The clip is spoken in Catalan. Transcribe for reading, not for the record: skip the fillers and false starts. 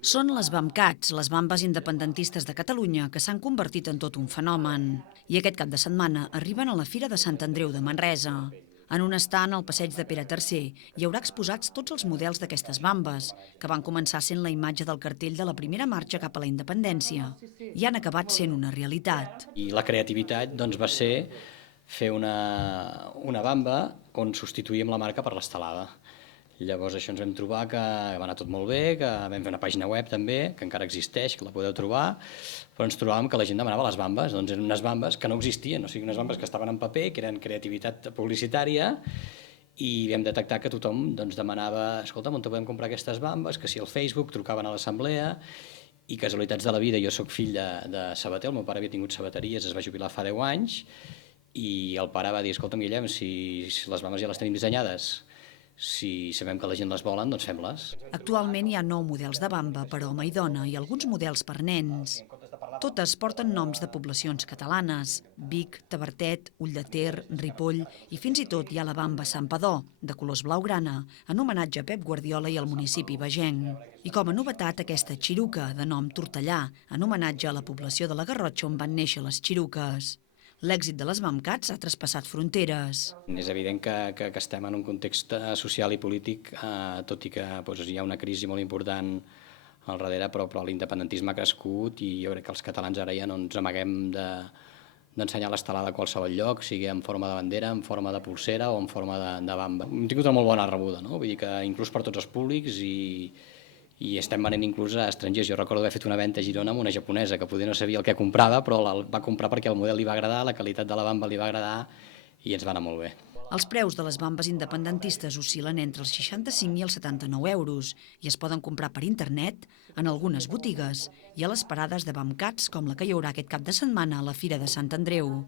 Són les BAMCATs, les bambes independentistes de Catalunya, que s'han convertit en tot un fenomen. I aquest cap de setmana arriben a la Fira de Sant Andreu de Manresa. En un estant al passeig de Pere III hi haurà exposats tots els models d'aquestes bambes, que van començar sent la imatge del cartell de la primera marxa cap a la independència i han acabat sent una realitat. I la creativitat va ser fer una bamba on substituïm la marca per l'estelada. Llavors això ens vam trobar que va anar tot molt bé, que vam fer una pàgina web també, que encara existeix, que la podeu trobar, però ens trobàvem que la gent demanava les bambes, doncs eren unes bambes que no existien, o sigui, unes bambes que estaven en paper, que eren creativitat publicitària, i vam detectar que tothom demanava, escolta'm, on podem comprar aquestes bambes, que si al Facebook trucaven a l'assemblea, i casualitats de la vida, jo sóc fill de sabater, el meu pare havia tingut sabateries, es va jubilar fa 10 anys, i el pare va dir, escolta'm, Guillem, si les bambes ja les tenim dissenyades, si sabem que la gent les volen, doncs fem-les. Actualment hi ha 9 models de bamba per home i dona i alguns models per nens. Totes porten noms de poblacions catalanes: Vic, Tavertet, Ull de Ter, Ripoll i fins i tot hi ha la bamba Santpedor, de colors blaugrana, en homenatge a Pep Guardiola i al municipi vegenc. I com a novetat aquesta xiruca, de nom Tortellà, en homenatge a la població de la Garrotxa on van néixer les xiruques. L'èxit de les BAMCATs ha traspassat fronteres. És evident que estem en un context social i polític, tot i que hi ha una crisi molt important al darrere, però l'independentisme ha crescut i jo crec que els catalans ara ja no ens amaguem d'ensenyar l'estelada a qualsevol lloc, sigui en forma de bandera, en forma de pulsera o en forma de bamba. Hem tingut una molt bona rebuda, no? Vull dir que inclús per tots els públics i estem venent inclús a estrangers. Jo recordo haver fet una venda a Girona amb una japonesa que poder no sabia el que comprava, però la va comprar perquè el model li va agradar, la qualitat de la bamba li va agradar i ens va anar molt bé. Els preus de les bambes independentistes oscil·len entre els 65 i els 79 euros i es poden comprar per internet, en algunes botigues i a les parades de BAMCATs com la que hi haurà aquest cap de setmana a la Fira de Sant Andreu.